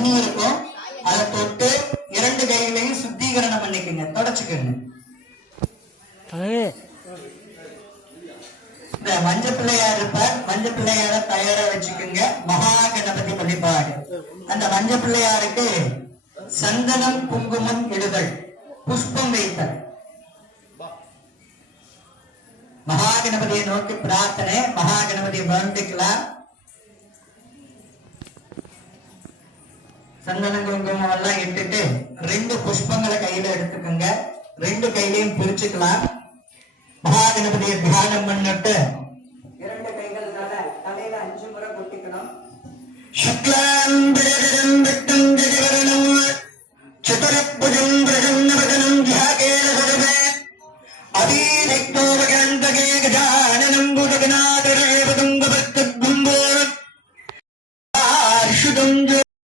தண்ணி இருக்கும், அதை தொட்டு 2 கைகளையும் சுத்திகரணம் பண்ணிக்கோங்க, தொடச்சுக்கோங்க. இந்த மஞ்ச பிள்ளையார் இருப்பார், மஞ்ச பிள்ளையார தயாரா வச்சுக்கோங்க. மகா கணபதி வழிபாடு. அந்த மஞ்ச பிள்ளையாருக்கு சந்தனம் குங்குமம் இடுதல், புஷ்பம் வைத்தல், மகா கணபதியை நோக்கி பிரார்த்தனை. மகா கணபதியை வேண்டிக்கலாம். சந்தன குங்குமம் எல்லாம் இட்டுட்டு 2 புஷ்பங்களை கையில எடுத்துக்கோங்க. 2 கையிலையும் பிரிச்சுக்கலாம். மகா கணபதியை தியானம் பண்ணிட்டு 2 கைகளால தலையில 5 முறை கொட்டிக்கணும். சுக்லாம் பிரஜம் விட்டம் ஜெகவரணம் சதுரபுஜம் பிரசன்னவதனம் தியாகேன சதவே அதீரிக்தோ வகந்தகே கஜானனம் புதகநாதரேவதுங்க பர்த்தத்பும்போர் ஆர்ஷுதம்